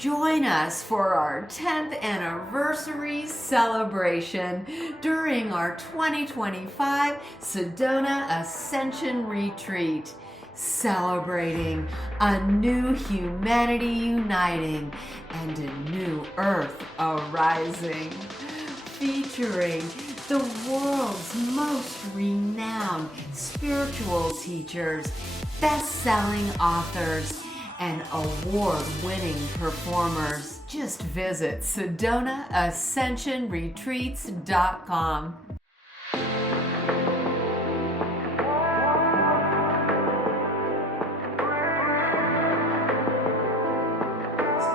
join us for our 10th anniversary celebration during our 2025 Sedona Ascension Retreat, celebrating a new humanity uniting and a new earth arising, featuring the world's most renowned spiritual teachers, best-selling authors, and award-winning performers. Just visit SedonaAscensionRetreats.com.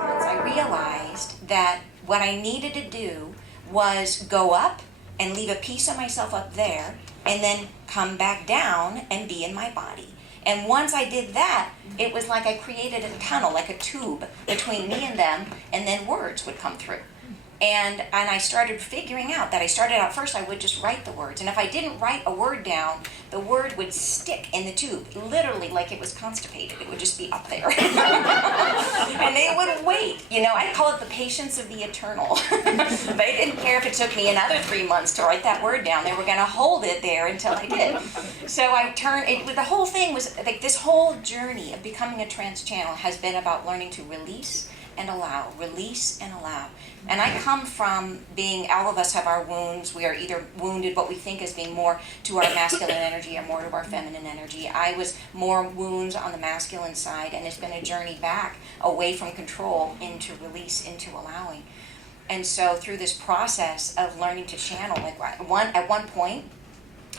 Once I realized that what I needed to do was go up and leave a piece of myself up there and then come back down and be in my body. And once I did that, it was like I created a tunnel, like a tube between me and them, and then words would come through. And I started figuring out that I started out first, I would just write the words. And if I didn't write a word down, the word would stick in the tube, literally like it was constipated. It would just be up there. And they would wait. You know, I call it the patience of the eternal. They didn't care if it took me another 3 months to write that word down. They were going to hold it there until I did. So I turned, the whole thing was, like, this whole journey of becoming a trance channel has been about learning to release and allow, release and allow. And I come from being, all of us have our wounds. We are either wounded, what we think is being more to our masculine energy or more to our feminine energy. I was more wounds on the masculine side, and it's been a journey back away from control into release, into allowing. And so through this process of learning to channel, like at one point,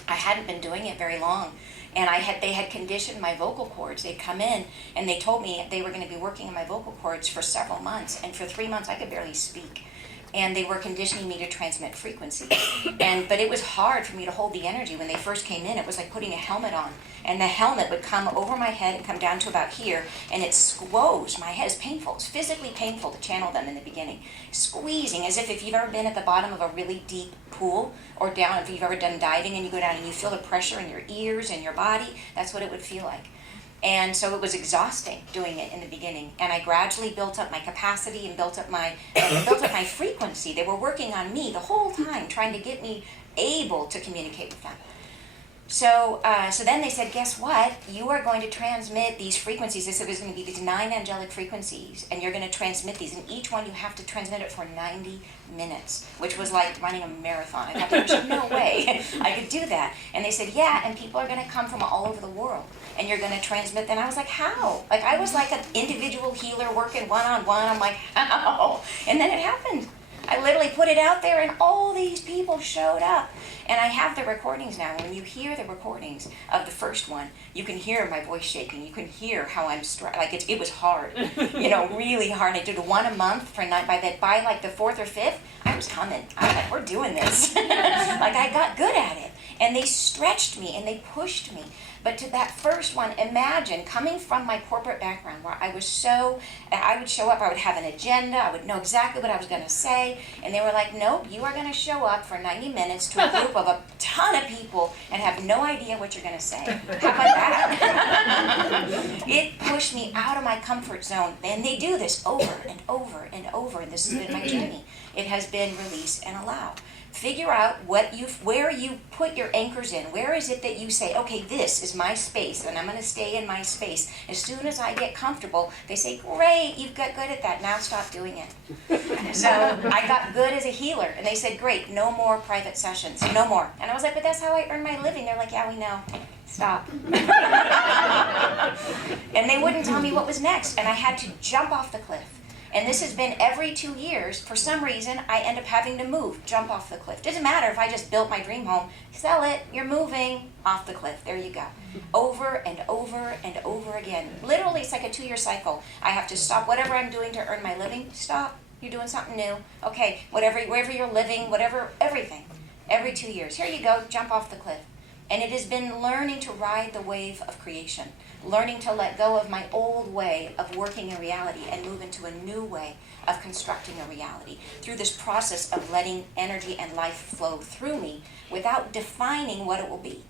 I hadn't been doing it very long. And they had conditioned my vocal cords. They'd come in and they told me they were going to be working on my vocal cords for several months. And for 3 months, I could barely speak. And they were conditioning me to transmit frequencies. But it was hard for me to hold the energy. When they first came in, it was like putting a helmet on. And the helmet would come over my head and come down to about here. And it squoze my head. It's painful. It's physically painful to channel them in the beginning. Squeezing, as if you've ever been at the bottom of a really deep pool, or down, if you've ever done diving and you go down and you feel the pressure in your ears and your body, that's what it would feel like. And so it was exhausting doing it in the beginning. And I gradually built up my capacity and built up my frequency. They were working on me the whole time, trying to get me able to communicate with them. So then they said, guess what? You are going to transmit these frequencies. They said there's going to be these 9 angelic frequencies, and you're going to transmit these. And each one you have to transmit it for 90 minutes, which was like running a marathon. I thought, no way I could do that. And they said, yeah, and people are going to come from all over the world, and you're going to transmit them. And I was like, how? Like, I was like an individual healer working one-on-one. I'm like, how? And then it happened. I literally put it out there, and all these people showed up. And I have the recordings now. When you hear the recordings of the first one, you can hear my voice shaking. You can hear how I'm like it was hard, really hard. I did one a month for by like the 4th or 5th, I was coming. I was like, we're doing this. Like, I got good at it. And they stretched me and they pushed me. But to that first one, imagine coming from my corporate background where I would show up, I would have an agenda, I would know exactly what I was going to say, and they were like, nope, you are going to show up for 90 minutes to a group of a ton of people and have no idea what you're going to say. How about that? It pushed me out of my comfort zone, and they do this over and over and over, and this has been my journey. It has been release and allow. Figure out where you put your anchors in. Where is it that you say, okay, this is my space, and I'm going to stay in my space. As soon as I get comfortable, they say, great, you've got good at that. Now stop doing it. So I got good as a healer, and they said, great, no more private sessions, no more. And I was like, but that's how I earn my living. They're like, yeah, we know. Stop. And they wouldn't tell me what was next, and I had to jump off the cliff. And this has been every 2 years. For some reason, I end up having to move, jump off the cliff. Doesn't matter if I just built my dream home. Sell it, you're moving off the cliff. There you go. Over and over and over again. Literally, it's like a 2-year cycle. I have to stop whatever I'm doing to earn my living. Stop. You're doing something new. Okay, wherever you're living, everything. Every 2 years. Here you go, jump off the cliff. And it has been learning to ride the wave of creation, learning to let go of my old way of working in reality and move into a new way of constructing a reality through this process of letting energy and life flow through me without defining what it will be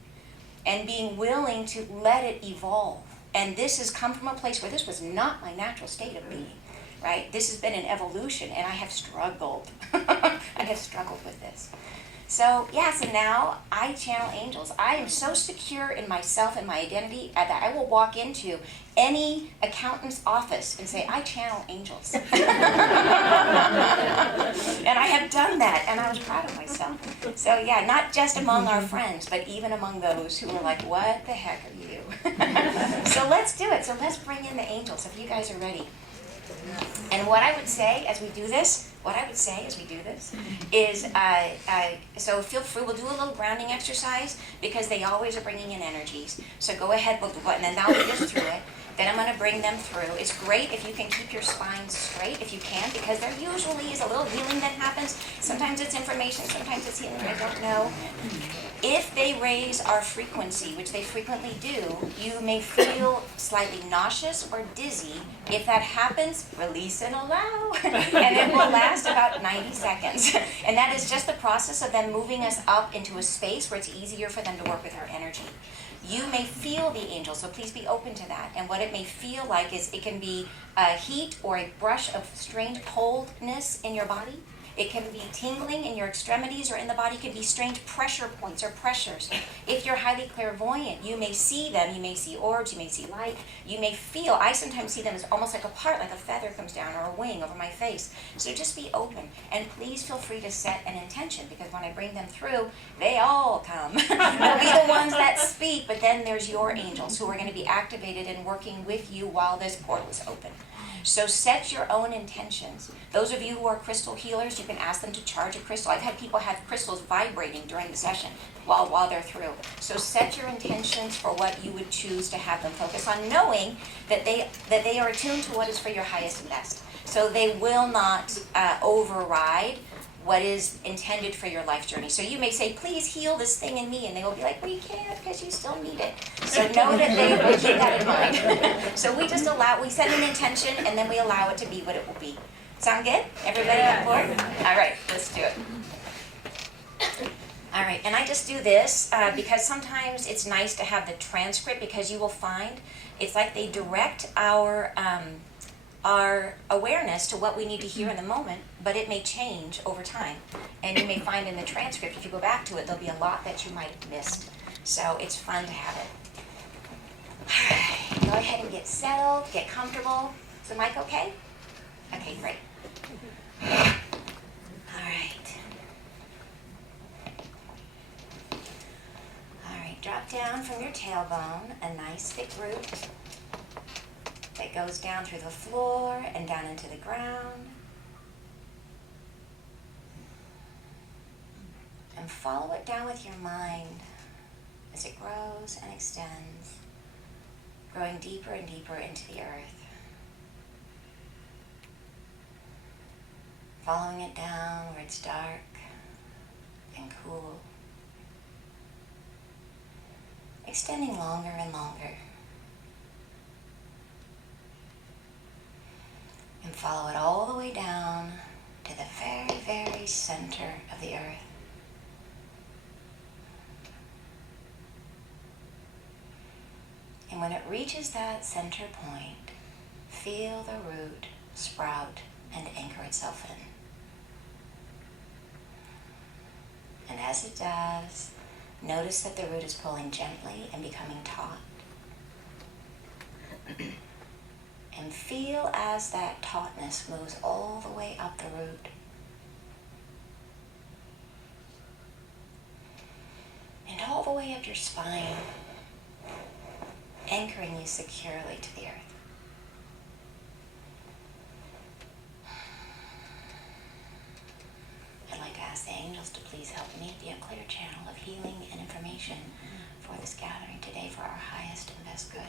and being willing to let it evolve. And this has come from a place where this was not my natural state of being. right? This has been an evolution, and I have struggled. I have struggled with this. So, yeah, so now I channel angels. I am so secure in myself and my identity that I will walk into any accountant's office and say, I channel angels. And I have done that, and I was proud of myself. So, yeah, not just among our friends, but even among those who were like, what the heck are you? So let's do it. So let's bring in the angels if you guys are ready. And what I would say as we do this, is, so feel free, we'll do a little grounding exercise because they always are bringing in energies. So go ahead, and then I'll lead us through it. Then I'm going to bring them through. It's great if you can keep your spine straight, if you can, because there usually is a little healing that happens. Sometimes it's information, sometimes it's healing, I don't know. If they raise our frequency, which they frequently do, you may feel slightly nauseous or dizzy. If that happens, release and allow, and it will last about 90 seconds. And that is just the process of them moving us up into a space where it's easier for them to work with our energy. You may feel the angels, so please be open to that. And what it may feel like is it can be a heat or a brush of strange coldness in your body. It can be tingling in your extremities or in the body. It can be strange pressure points or pressures. If you're highly clairvoyant, you may see them. You may see orbs. You may see light. You may feel, I sometimes see them as almost like a part, like a feather comes down or a wing over my face. So just be open. And please feel free to set an intention, because when I bring them through, they all come. They'll be the ones that speak, but then there's your angels who are going to be activated and working with you while this portal is open. So set your own intentions. Those of you who are crystal healers, you can ask them to charge a crystal. I've had people have crystals vibrating during the session while they're through. So set your intentions for what you would choose to have them focus on, knowing that they are attuned to what is for your highest and best. So they will not override what is intended for your life journey. So you may say, please heal this thing in me, and they will be like, we can't because you still need it. So know that they will keep that in mind. So we set an intention, and then we allow it to be what it will be. Sound good? Everybody on board? All right, let's do it. All right, and I just do this because sometimes it's nice to have the transcript, because you will find it's like they direct our awareness to what we need to hear in the moment, but it may change over time. And you may find in the transcript, if you go back to it, there'll be a lot that you might have missed. So it's fun to have it. All right, go ahead and get settled, get comfortable. Is the mic okay? Okay, great. All right. All right, drop down from your tailbone, a nice thick root that goes down through the floor and down into the ground. And follow it down with your mind as it grows and extends, growing deeper and deeper into the earth. Following it down where it's dark and cool. Extending longer and longer. And follow it all the way down to the very, very center of the earth. And when it reaches that center point, feel the root sprout and anchor itself in. And as it does, notice that the root is pulling gently and becoming taut. And feel as that tautness moves all the way up the root. And all the way up your spine, anchoring you securely to the earth. I'd like to ask the angels to please help me be a clear channel of healing and information for this gathering today for our highest and best good.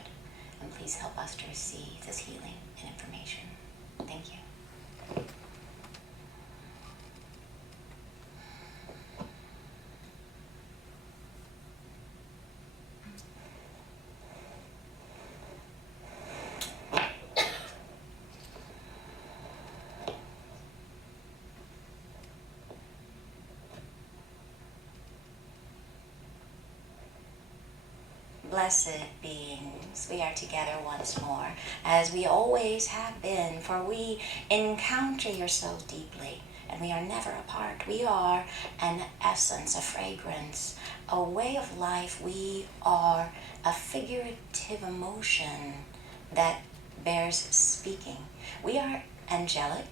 And please help us to receive this healing and information. Thank you. blessed beings, we are together once more, as we always have been, for we encounter yourselves deeply, and we are never apart. We are an essence, a fragrance, a way of life. We are a figurative emotion that bears speaking. We are angelic.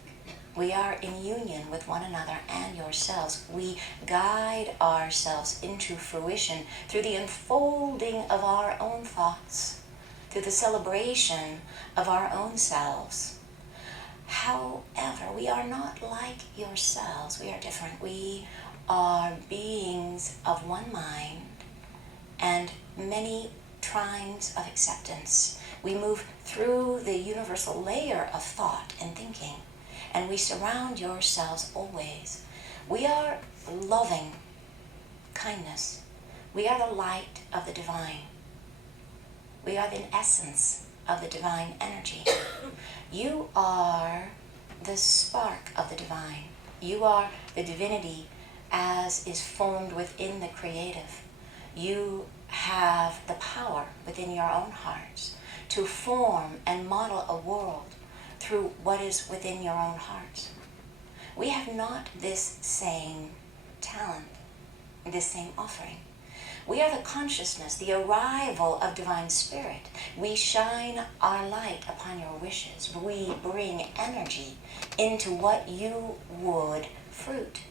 We are in union with one another and yourselves. We guide ourselves into fruition through the unfolding of our own thoughts, through the celebration of our own selves. However, we are not like yourselves. We are different. We are beings of one mind and many trines of acceptance. We move through the universal layer of thought and thinking, and we surround yourselves always. We are loving kindness. We are the light of the divine. We are the essence of the divine energy. You are the spark of the divine. You are the divinity as is formed within the creative. You have the power within your own hearts to form and model a world through what is within your own hearts. We have not this same talent, this same offering. We are the consciousness, the arrival of divine spirit. We shine our light upon your wishes. We bring energy into what you would fruit.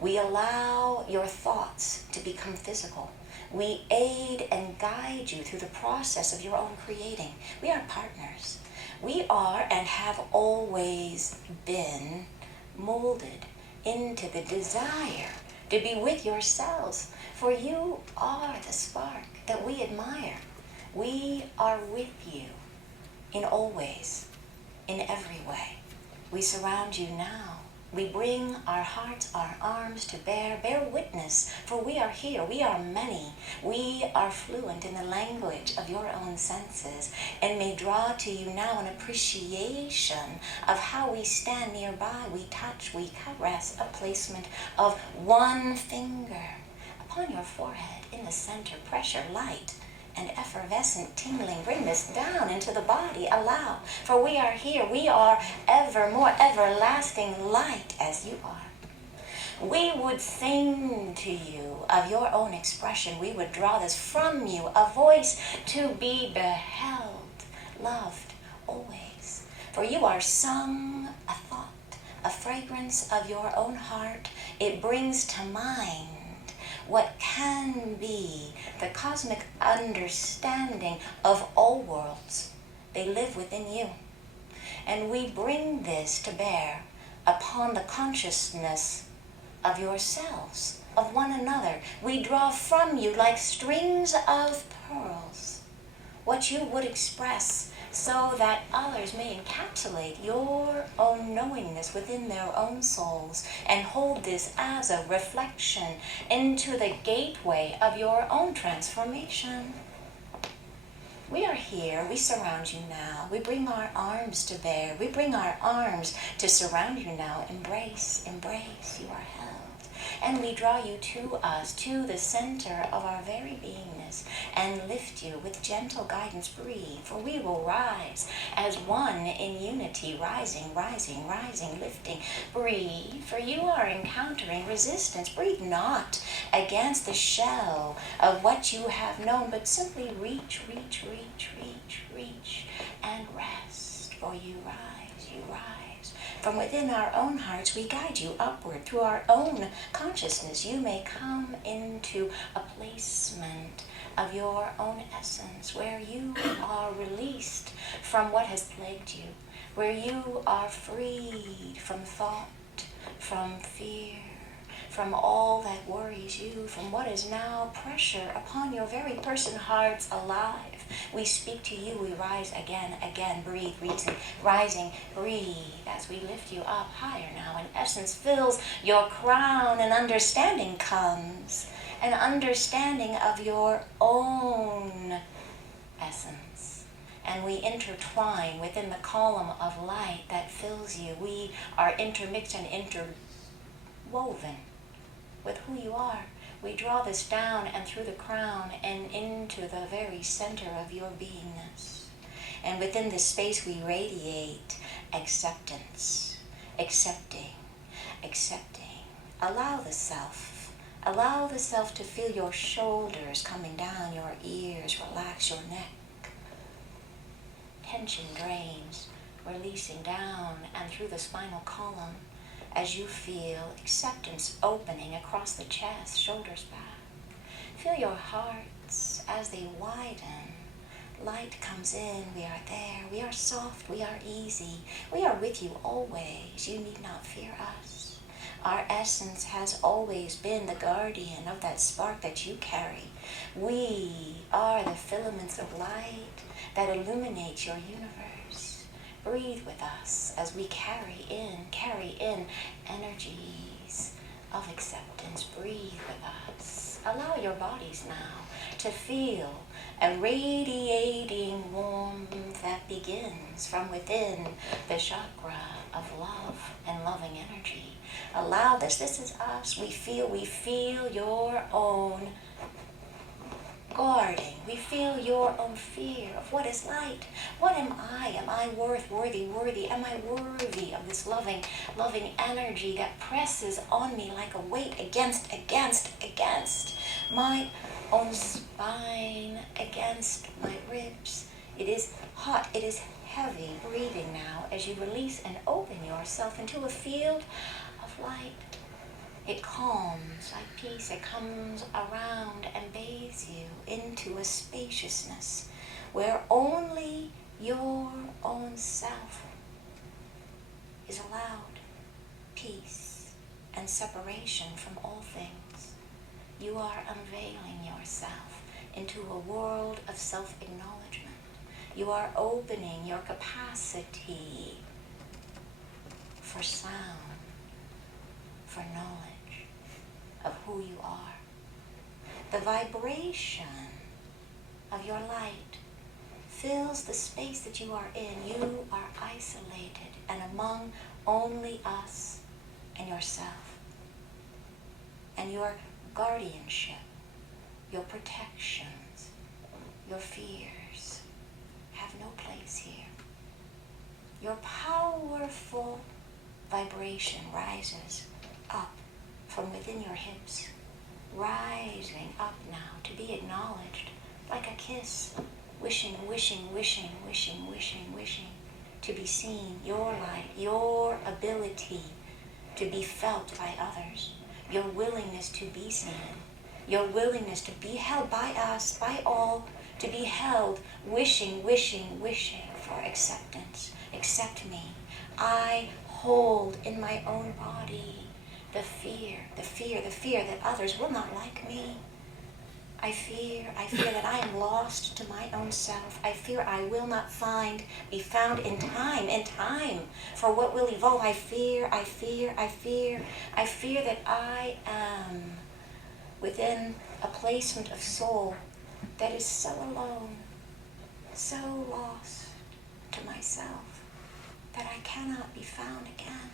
We allow your thoughts to become physical. We aid and guide you through the process of your own creating. We are partners. We are and have always been molded into the desire to be with yourselves, for you are the spark that we admire. We are with you in all ways, in every way. We surround you now. We bring our hearts, our arms to bear witness, for we are here, we are many. We are fluent in the language of your own senses, and may draw to you now an appreciation of how we stand nearby, we touch, we caress, a placement of one finger upon your forehead, in the center, pressure, light, and effervescent tingling. Bring this down into the body. Allow, for we are here. We are ever more everlasting light as you are. We would sing to you of your own expression. We would draw this from you, a voice to be beheld, loved always. For you are sung, a thought, a fragrance of your own heart. It brings to mind what can be the cosmic understanding of all worlds. They live within you. And we bring this to bear upon the consciousness of yourselves, of one another. We draw from you like strings of pearls what you would express, so that others may encapsulate your own knowingness within their own souls and hold this as a reflection into the gateway of your own transformation. We are here, we surround you now. We bring our arms to bear. We bring our arms to surround you now. Embrace, embrace, you are held. And we draw you to us, to the center of our very beingness, and lift you with gentle guidance. Breathe, for we will rise as one in unity, rising, rising, rising, lifting. Breathe, for you are encountering resistance. Breathe not against the shell of what you have known, but simply reach, reach, reach, reach, reach, and rest, for you rise, you rise. From within our own hearts, we guide you upward through our own consciousness. You may come into a placement of your own essence, where you are released from what has plagued you, where you are freed from thought, from fear, from all that worries you, from what is now pressure upon your very person, hearts alive. We speak to you, we rise again, again, breathe, rising, breathe, as we lift you up higher now, and essence fills your crown, and understanding comes, an understanding of your own essence. And we intertwine within the column of light that fills you. We are intermixed and interwoven with who you are. We draw this down and through the crown and into the very center of your beingness. And within this space we radiate acceptance, accepting, accepting. Allow the self to feel your shoulders coming down, your ears, relax your neck. Tension drains, releasing down and through the spinal column as you feel acceptance opening across the chest, shoulders back. Feel your hearts as they widen. Light comes in, we are there, we are soft, we are easy, we are with you always, you need not fear us. Our essence has always been the guardian of that spark that you carry. We are the filaments of light that illuminate your universe. Breathe with us as we carry in energies of acceptance. Breathe with us. Allow your bodies now to feel a radiating warmth that begins from within the chakra of love and loving energy. Allow this. This is us. We feel your own guarding. We feel your own fear of what is light. What am I? Am I worthy? Am I worthy of this loving energy that presses on me like a weight against my own spine, against my ribs? It is hot. It is heavy breathing now as you release and open yourself into a field of light. It calms like peace. It comes around and bathes you into a spaciousness where only your own self is allowed peace and separation from all things. You are unveiling yourself into a world of self-acknowledgement. You are opening your capacity for sound, for knowledge of who you are. The vibration of your light fills the space that you are in. You are isolated and among only us and yourself. And your guardianship, your protections, your fears have no place here. Your powerful vibration rises up from within your hips, rising up now to be acknowledged like a kiss, wishing to be seen, your light, your ability to be felt by others, your willingness to be seen, your willingness to be held by us, by all, to be held, wishing for acceptance. Accept me. I hold in my own body the fear that others will not like me. I fear that I am lost to my own self. I fear I will not be found in time for what will evolve. I fear that I am within a placement of soul that is so alone, so lost to myself, that I cannot be found again.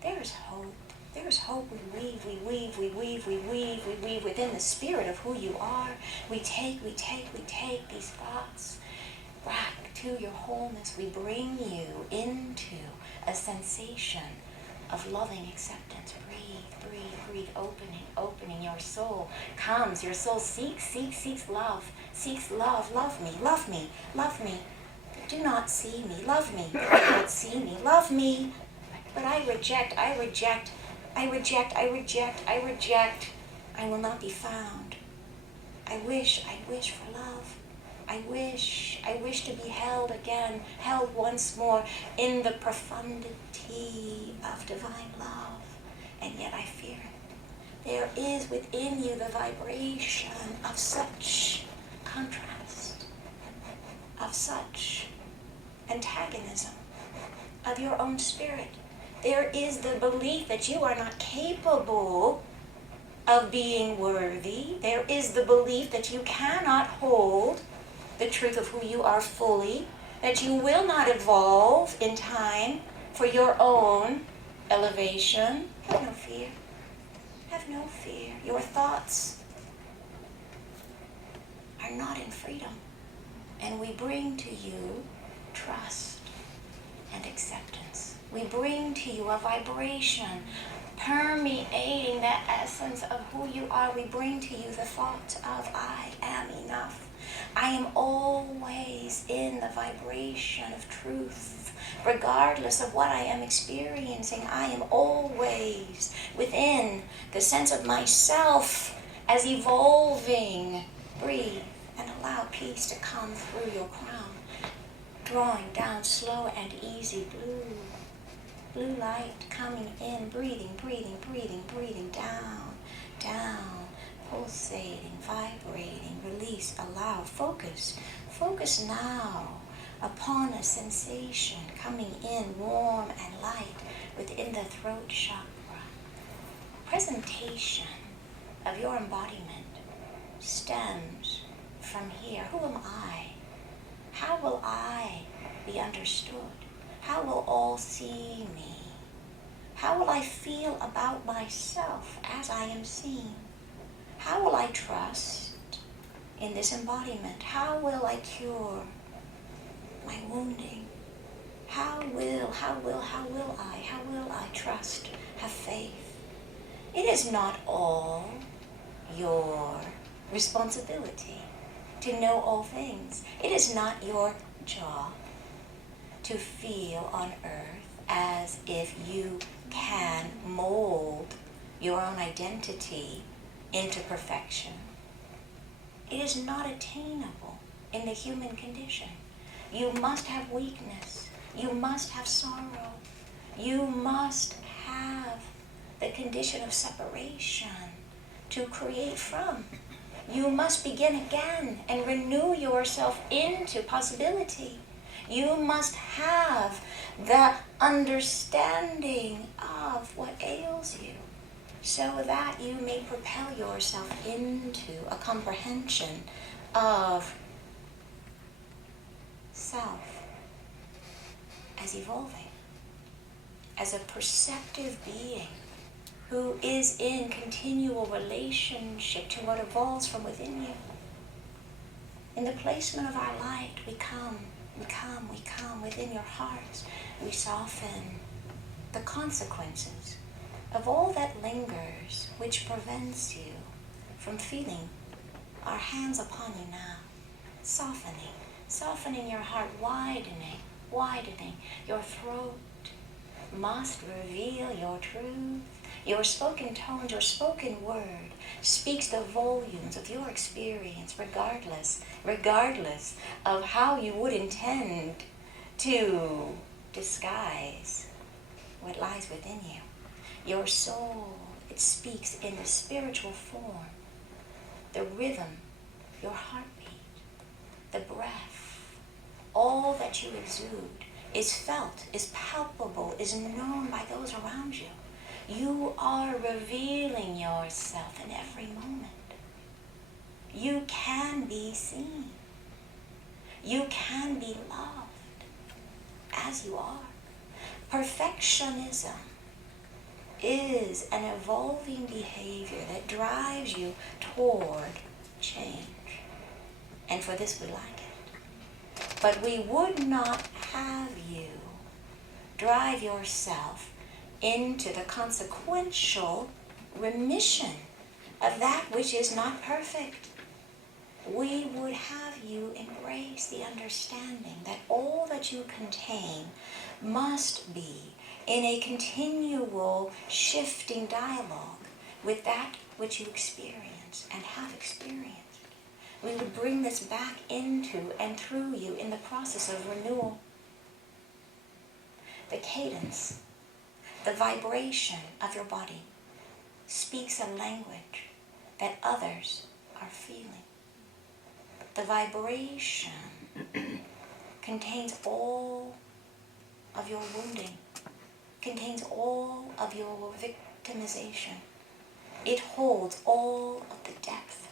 There is hope. There is hope. We weave within the spirit of who you are. We take these thoughts back to your wholeness. We bring you into a sensation of loving acceptance. Breathe, opening. Your soul comes. Your soul seeks love. Love me. Do not see me. Love me. Do not see me. Love me. But I reject. I will not be found. I wish for love. I wish to be held again, held once more in the profundity of divine love. And yet I fear it. There is within you the vibration of such contrast, of such antagonism of your own spirit. There is the belief that you are not capable of being worthy. There is the belief that you cannot hold the truth of who you are fully, that you will not evolve in time for your own elevation. Have Have no fear. Your thoughts are not in freedom. And we bring to you trust and acceptance. We bring to you a vibration permeating the essence of who you are. We bring to you the thought of I am enough. I am always in the vibration of truth. Regardless of what I am experiencing, I am always within the sense of myself as evolving. Breathe and allow peace to come through your crown, drawing down slow and easy blue light coming in, breathing, breathing, breathing, breathing down, down, pulsating, vibrating, release, allow, focus now upon a sensation coming in warm and light within the throat chakra. Presentation of your embodiment stems from here. Who am I? How will I be understood? How will all see me? How will I feel about myself as I am seen? How will I trust in this embodiment? How will I cure my wounding? How will I trust, have faith? It is not all your responsibility to know all things. It is not your job to feel on earth as if you can mold your own identity into perfection. It is not attainable in the human condition. You must have weakness. You must have sorrow. You must have the condition of separation to create from. You must begin again and renew yourself into possibility. You must have the understanding of what ails you so that you may propel yourself into a comprehension of self as evolving, as a perceptive being who is in continual relationship to what evolves from within you. In the placement of our light, we come within your hearts. We soften the consequences of all that lingers, which prevents you from feeling our hands upon you now. Softening your heart, widening. Your throat must reveal your truth. Your spoken tones, your spoken word speaks the volumes of your experience, regardless of how you would intend to disguise what lies within you. Your soul, it speaks in the spiritual form, the rhythm, your heartbeat, the breath, all that you exude is felt, is palpable, is known by those around you. You are revealing yourself in every moment. You can be seen. You can be loved as you are. Perfectionism is an evolving behavior that drives you toward change. And for this we like it. But we would not have you drive yourself into the consequential remission of that which is not perfect. We would have you embrace the understanding that all that you contain must be in a continual shifting dialogue with that which you experience and have experienced. We would bring this back into and through you in the process of renewal. The cadence, the vibration of your body speaks a language that others are feeling. The vibration contains all of your wounding, contains all of your victimization. It holds all of the depth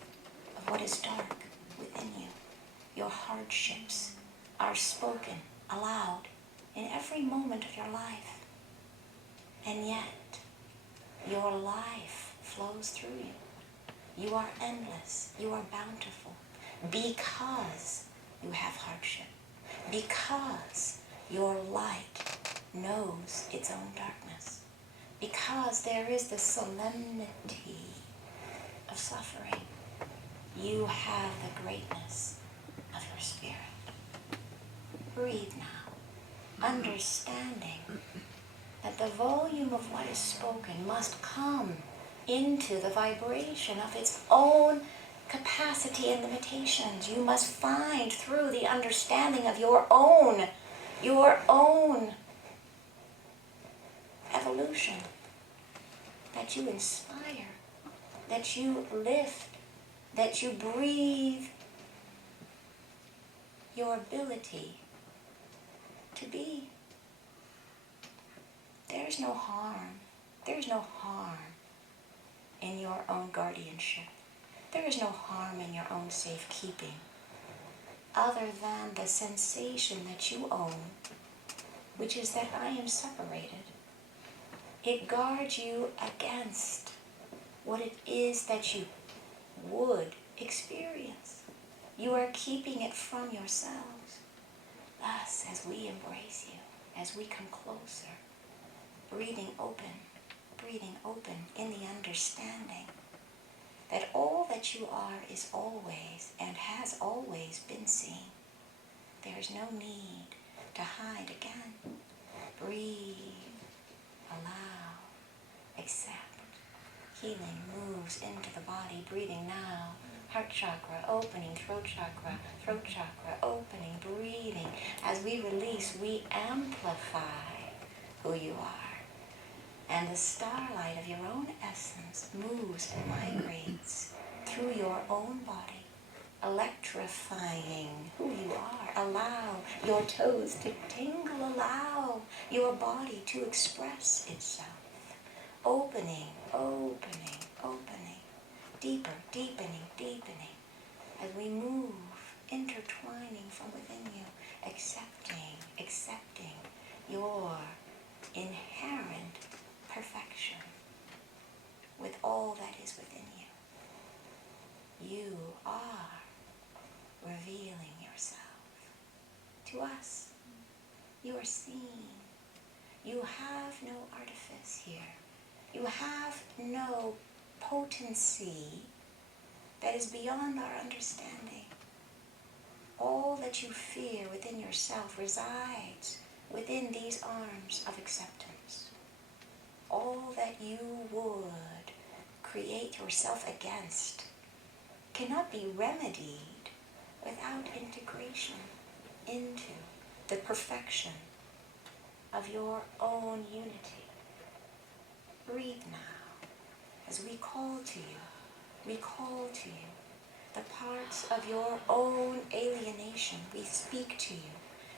of what is dark within you. Your hardships are spoken aloud in every moment of your life. And yet, your life flows through you. You are endless. You are bountiful because you have hardship. Because your light knows its own darkness. Because there is the solemnity of suffering. You have the greatness of your spirit. Breathe now, understanding that the volume of what is spoken must come into the vibration of its own capacity and limitations. You must find through the understanding of your own evolution that you inspire, that you lift, that you breathe your ability to be. There's no harm. There's no harm in your own guardianship. There is no harm in your own safekeeping, other than the sensation that you own, which is that I am separated. It guards you against what it is that you would experience. You are keeping it from yourselves. Thus, as we embrace you, as we come closer, breathing open in the understanding that all that you are is always and has always been seen. There is no need to hide again. Breathe, allow, accept. Healing moves into the body. Breathing now. Heart chakra opening, throat chakra opening, breathing. As we release, we amplify who you are. And the starlight of your own essence moves and migrates through your own body, electrifying who you are. Allow your toes to tingle. Allow your body to express itself. Opening. Deeper, deepening. As we move, intertwining from within you, accepting your inherent perfection with all that is within you. You are revealing yourself to us. You are seen. You have no artifice here. You have no potency that is beyond our understanding. All that you fear within yourself resides within these arms of acceptance. All that you would create yourself against cannot be remedied without integration into the perfection of your own unity. Breathe now. As we call to you the parts of your own alienation. We speak to you.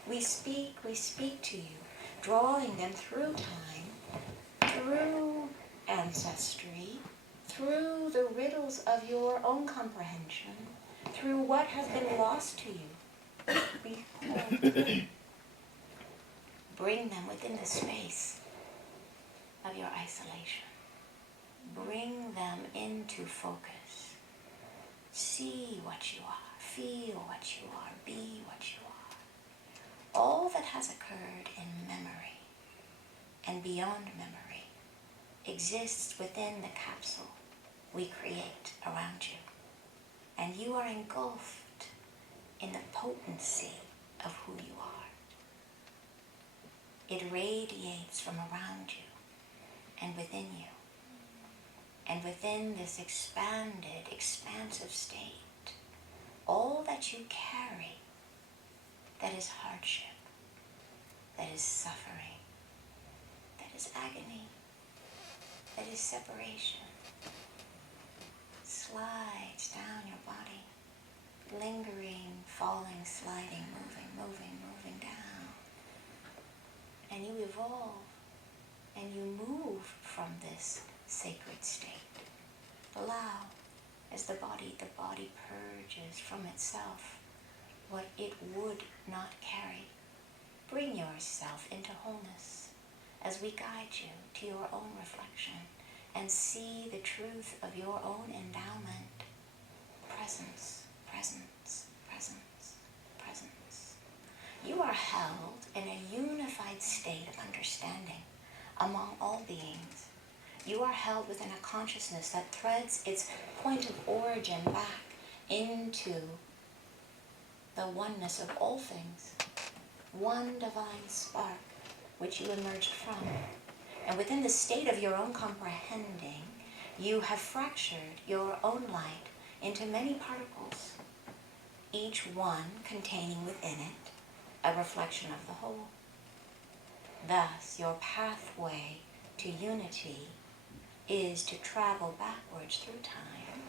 We speak to you, drawing them through time, through ancestry, through the riddles of your own comprehension, through what has been lost to you. We call them. Bring them within the space of your isolation. Bring them into focus. See what you are, feel what you are, be what you are. All that has occurred in memory and beyond memory exists within the capsule we create around you. And you are engulfed in the potency of who you are. It radiates from around you and within you. And within this expanded, expansive state, all that you carry that is hardship, that is suffering, that is agony, that is separation, slides down your body, lingering, falling, sliding, moving down. And you evolve, and you move from this sacred state. Allow, as the body purges from itself what it would not carry. Bring yourself into wholeness as we guide you to your own reflection and see the truth of your own endowment. Presence, presence, presence, presence. You are held in a unified state of understanding among all beings. You are held within a consciousness that threads its point of origin back into the oneness of all things. One divine spark which you emerged from. And within the state of your own comprehending, you have fractured your own light into many particles, each one containing within it a reflection of the whole. Thus, your pathway to unity is to travel backwards through time,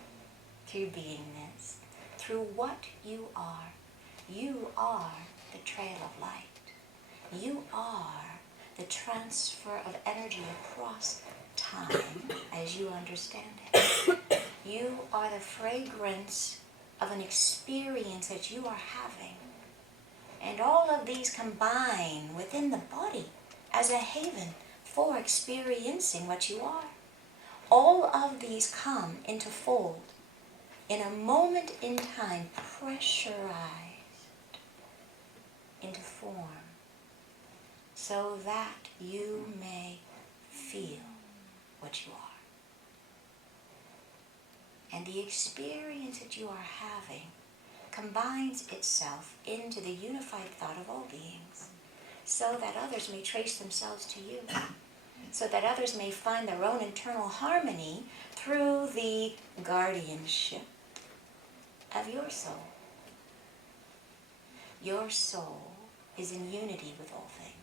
through beingness, through what you are. You are the trail of light. You are the transfer of energy across time as you understand it. You are the fragrance of an experience that you are having. And all of these combine within the body as a haven for experiencing what you are. All of these come into fold in a moment in time, pressurized into form, so that you may feel what you are. And the experience that you are having combines itself into the unified thought of all beings, so that others may trace themselves to you, so that others may find their own internal harmony through the guardianship of your soul. Your soul is in unity with all things.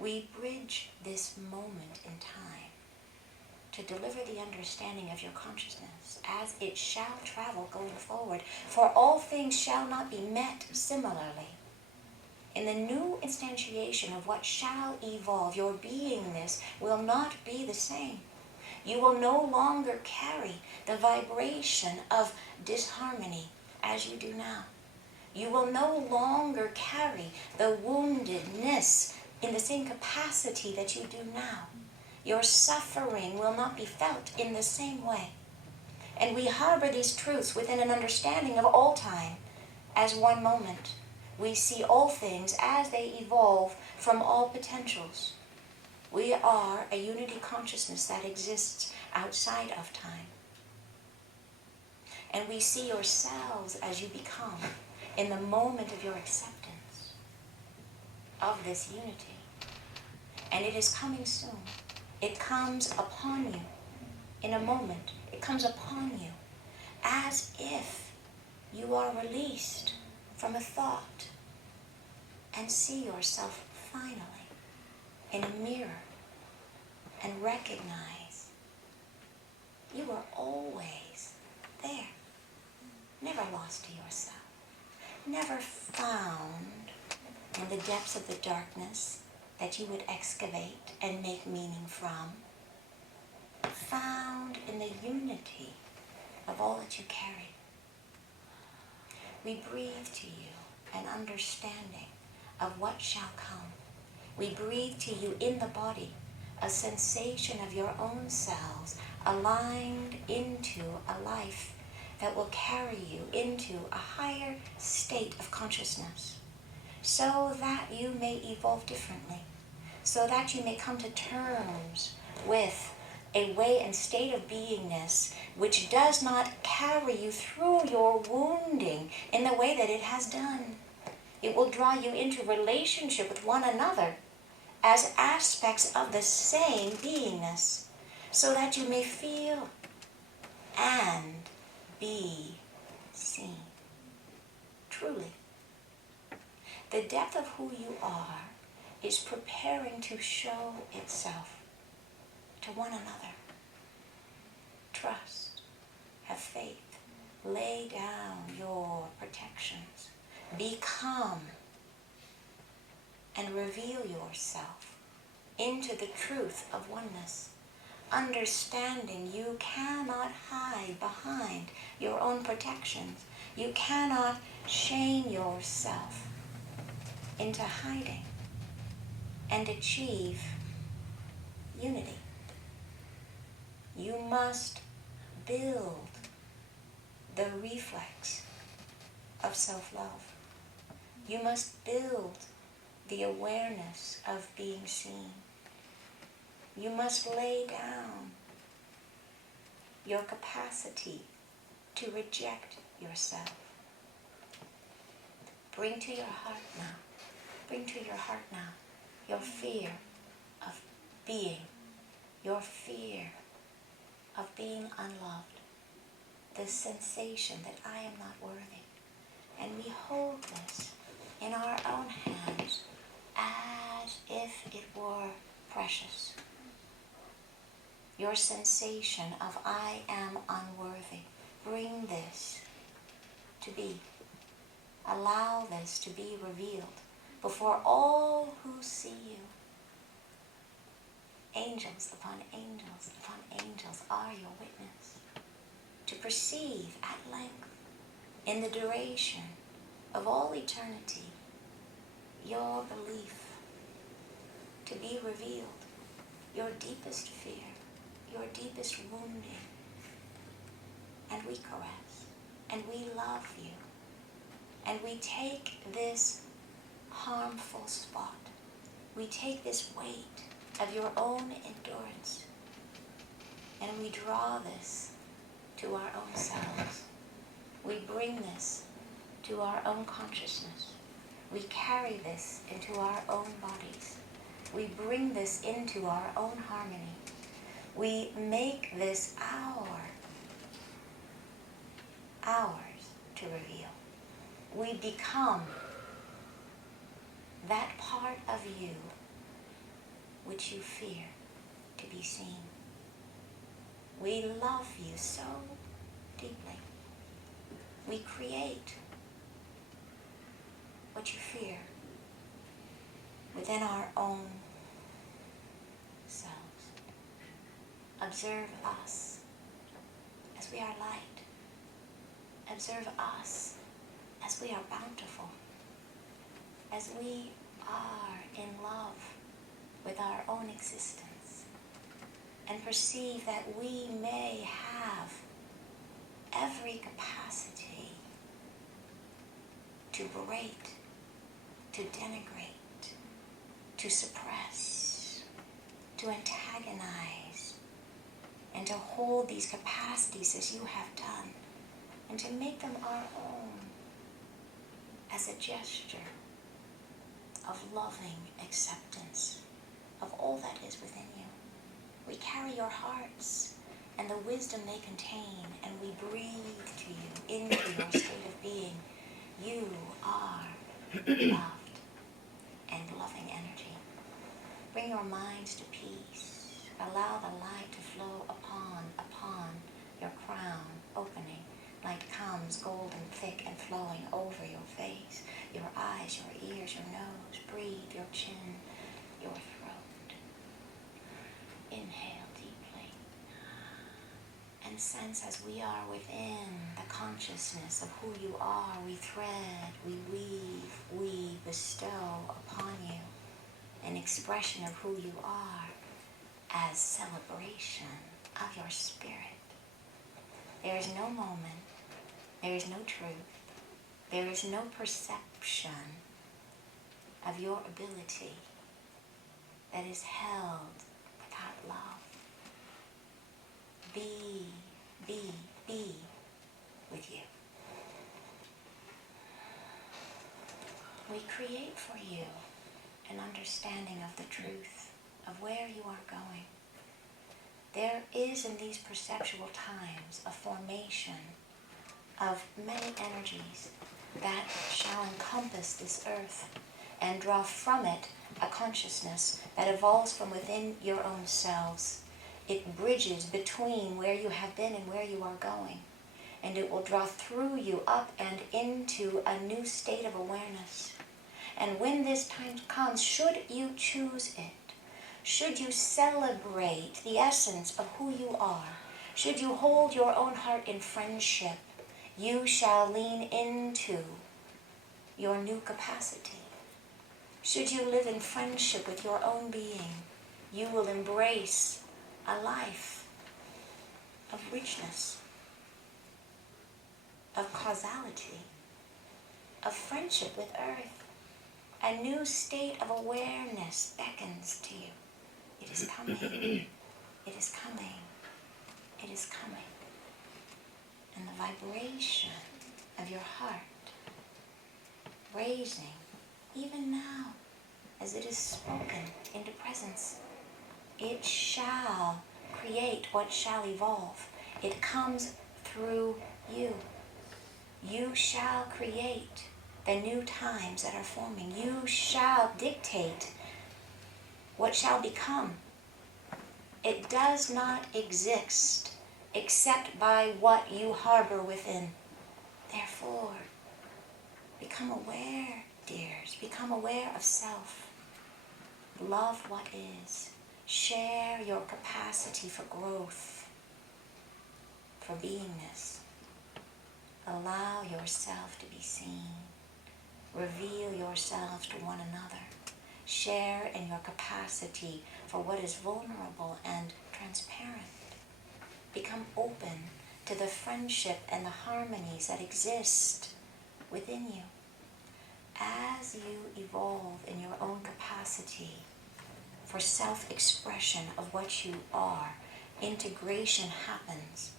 We bridge this moment in time to deliver the understanding of your consciousness as it shall travel going forward, for all things shall not be met similarly. In the new instantiation of what shall evolve, your beingness will not be the same. You will no longer carry the vibration of disharmony as you do now. You will no longer carry the woundedness in the same capacity that you do now. Your suffering will not be felt in the same way. And we harbor these truths within an understanding of all time as one moment. We see all things as they evolve from all potentials. We are a unity consciousness that exists outside of time. And we see yourselves as you become in the moment of your acceptance of this unity. And it is coming soon. It comes upon you in a moment. It comes upon you as if you are released from a thought and see yourself finally in a mirror and recognize you are always there, never lost to yourself, never found in the depths of the darkness that you would excavate and make meaning from, found in the unity of all that you carry. We breathe to you an understanding of what shall come. We breathe to you in the body a sensation of your own selves aligned into a life that will carry you into a higher state of consciousness, so that you may evolve differently, so that you may come to terms with a way and state of beingness which does not carry you through your wounding in the way that it has done. It will draw you into relationship with one another as aspects of the same beingness, so that you may feel and be seen. Truly, the depth of who you are is preparing to show itself to one another. Trust, have faith, lay down your protections, become and reveal yourself into the truth of oneness, understanding you cannot hide behind your own protections. You cannot shame yourself into hiding and achieve unity. must build the reflex of self-love. You must build the awareness of being seen. You must lay down your capacity to reject yourself. Bring to your heart now, bring to your heart now your fear of being, your fear of being unloved, the sensation that I am not worthy. And we hold this in our own hands as if it were precious. Your sensation of I am unworthy. Bring this to be. Allow this to be revealed before all who see you. Angels upon angels upon angels are your witness. To perceive at length, in the duration of all eternity, your belief, to be revealed, your deepest fear, your deepest wounding. And we caress, and we love you, and we take this harmful spot, we take this weight of your own endurance, and we draw this to our own selves. We bring this to our own consciousness. We carry this into our own bodies. We bring this into our own harmony. We make this ours to reveal. We become that part of you which you fear to be seen. We love you so deeply. We create what you fear within our own selves. Observe us as we are light. Observe us as we are bountiful, as we are in love with our own existence, and perceive that we may have every capacity to berate, to denigrate, to suppress, to antagonize, and to hold these capacities as you have done, and to make them our own as a gesture of loving acceptance of all that is within you. We carry your hearts and the wisdom they contain, and we breathe to you into your state of being. You are loved and loving energy. Bring your minds to peace. Allow the light to flow upon your crown, opening. Light comes golden, thick, and flowing over your face, your eyes, your ears, your nose. Breathe your chin, your throat. Inhale deeply. And sense as we are within the consciousness of who you are, we thread, we weave, we bestow upon you an expression of who you are as celebration of your spirit. There is no moment, there is no truth, there is no perception of your ability that is held without love. Be with you. We create for you an understanding of the truth of where you are going. There is in these perceptual times a formation of many energies that shall encompass this earth and draw from it a consciousness that evolves from within your own selves. It bridges between where you have been and where you are going, and it will draw through you up and into a new state of awareness. And when this time comes, should you choose it, should you celebrate the essence of who you are, should you hold your own heart in friendship, you shall lean into your new capacity. Should you live in friendship with your own being, you will embrace a life of richness, of causality, of friendship with Earth. A new state of awareness beckons to you. It is coming. It is coming. It is coming. And the vibration of your heart raising, even now, as it is spoken into presence, it shall create what shall evolve. It comes through you. You shall create the new times that are forming. You shall dictate what shall become. It does not exist except by what you harbor within. Therefore, become aware, dears. Become aware of self. Love what is. Share your capacity for growth, for beingness. Allow yourself to be seen. Reveal yourselves to one another. Share in your capacity for what is vulnerable and transparent. Become open to the friendship and the harmonies that exist within you. As you evolve in your own capacity for self-expression of what you are, integration happens.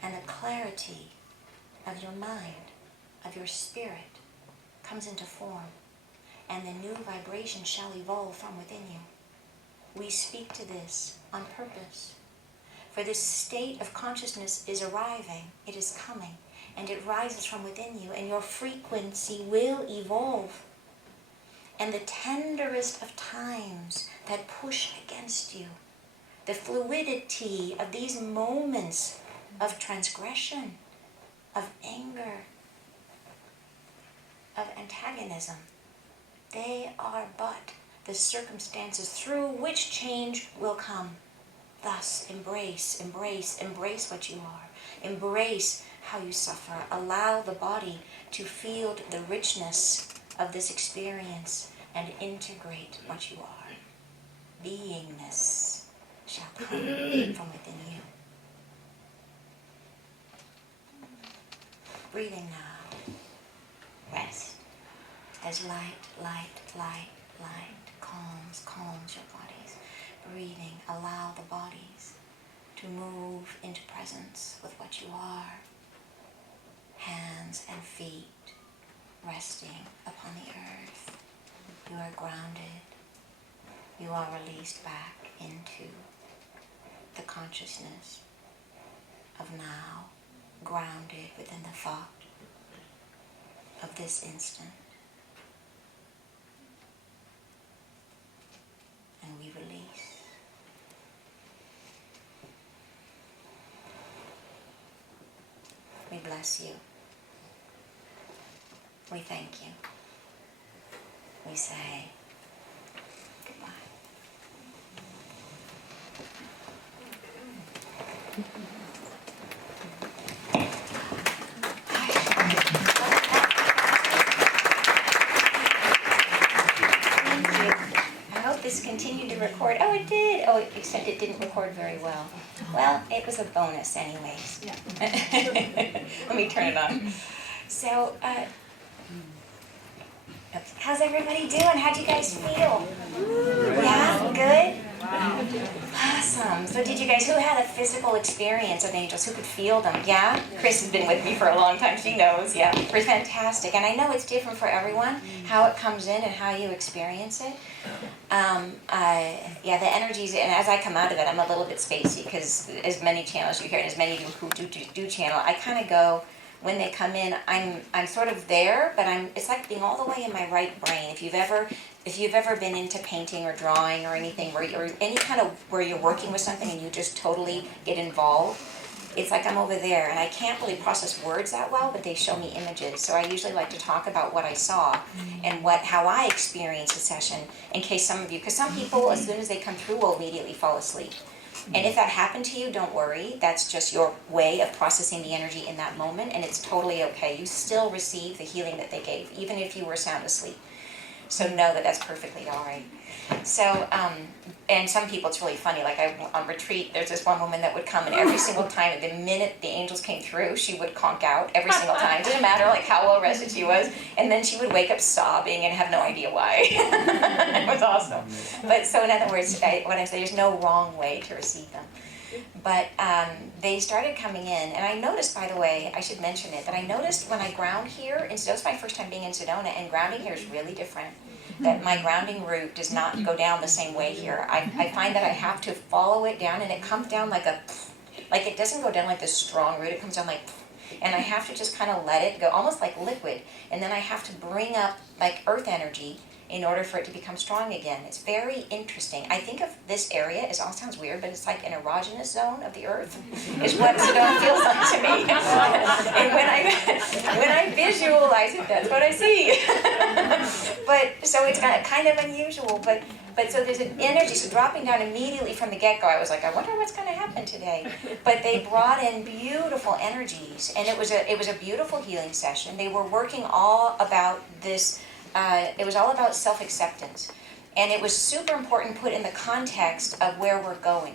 And the clarity of your mind, of your spirit, comes into form. And the new vibration shall evolve from within you. We speak to this on purpose. For this state of consciousness is arriving. It is coming. And it rises from within you. And your frequency will evolve. And the tenderest of times that push against you, the fluidity of these moments of transgression, of anger, of antagonism, they are but the circumstances through which change will come. Thus, embrace, embrace, embrace what you are. Embrace how you suffer. Allow the body to feel the richness of this experience and integrate what you are. Beingness shall come from within you. Breathing now. Rest. As light, light, light, light calms your bodies. Breathing, allow the bodies to move into presence with what you are. Hands and feet resting upon the earth. You are grounded. You are released back into the consciousness of now, grounded within the thought of this instant. And we release. We bless you. We thank you. We say goodbye. This continued to record. Oh, it did. Oh, except it didn't record very well. Well, it was a bonus anyways. Yeah. Let me turn it on. So, how's everybody doing? How'd you guys feel? Yeah? Good? Wow. Awesome. So who had a physical experience of angels? Who could feel them? Yeah? Chris has been with me for a long time. She knows. Yeah. It's fantastic. And I know it's different for everyone, how it comes in and how you experience it. The energies, and as I come out of it, I'm a little bit spacey because as many channels you hear, and as many of you who do channel, I kind of go, when they come in, I'm sort of there, but it's like being all the way in my right brain. If you've ever been into painting or drawing or anything, where you're working with something and you just totally get involved, it's like I'm over there, and I can't really process words that well, but they show me images. So I usually like to talk about what I saw and how I experienced the session, in case some of you, because some people, as soon as they come through, will immediately fall asleep. And if that happened to you, don't worry. That's just your way of processing the energy in that moment, and it's totally okay. You still receive the healing that they gave, even if you were sound asleep. So know that that's perfectly all right. So, and some people, it's really funny, like on retreat, there's this one woman that would come, and every single time, the minute the angels came through, she would conk out every single time. It didn't matter like how well rested she was, and then she would wake up sobbing and have no idea why. It was awesome. But so in other words, what I say, there's no wrong way to receive them. But they started coming in, and I noticed, by the way, I should mention it, that I noticed when I ground here, and so it's my first time being in Sedona, and grounding here is really different. That my grounding route does not go down the same way here. I find that I have to follow it down, and it comes down like it doesn't go down like this strong route, it comes down like, and I have to just kind of let it go, almost like liquid, and then I have to bring up like earth energy in order for it to become strong again. It's very interesting. I think of this area, it all sounds weird, but it's like an erogenous zone of the earth, is what Sedona feels like to me. And when I visualize it, that's what I see. But, so it's kind of unusual, but so there's an energy, so dropping down immediately from the get-go, I was like, I wonder what's going to happen today. But they brought in beautiful energies, and it was a beautiful healing session. They were working all about this. It was all about self-acceptance, and it was super important put in the context of where we're going.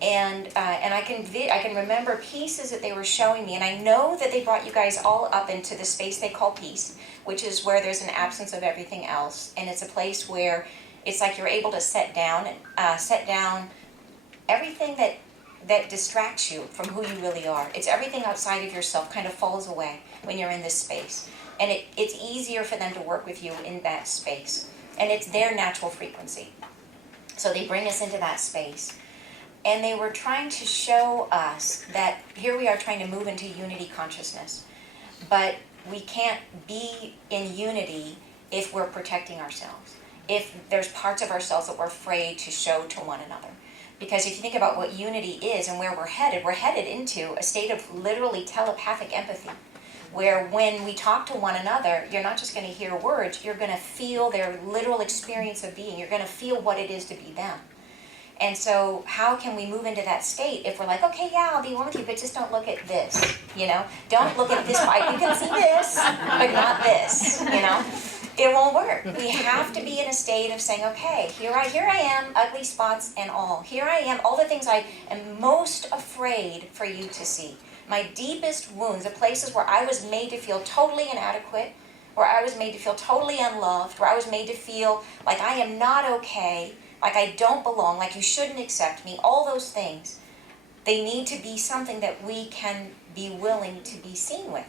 And I can remember pieces that they were showing me, and I know that they brought you guys all up into the space they call peace, which is where there's an absence of everything else, and it's a place where it's like you're able to set down everything that distracts you from who you really are. It's everything outside of yourself kind of falls away when you're in this space. And it's easier for them to work with you in that space. And it's their natural frequency. So they bring us into that space. And they were trying to show us that here we are trying to move into unity consciousness. But we can't be in unity if we're protecting ourselves. If there's parts of ourselves that we're afraid to show to one another. Because if you think about what unity is and where we're headed into a state of literally telepathic empathy. Where when we talk to one another, you're not just going to hear words, you're going to feel their literal experience of being. You're going to feel what it is to be them. And so how can we move into that state if we're like, okay, yeah, I'll be one with you, but just don't look at this, Don't look at this part. You can see this, but not this, It won't work. We have to be in a state of saying, okay, here I am, ugly spots and all. Here I am, all the things I am most afraid for you to see. My deepest wounds, the places where I was made to feel totally inadequate, where I was made to feel totally unloved, where I was made to feel like I am not okay, like I don't belong, like you shouldn't accept me, all those things, they need to be something that we can be willing to be seen with.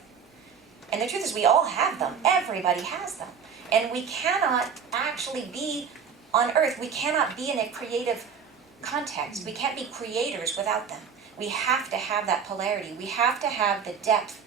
And the truth is we all have them. Everybody has them. And we cannot actually be on earth. We cannot be in a creative context. We can't be creators without them. We have to have that polarity. We have to have the depth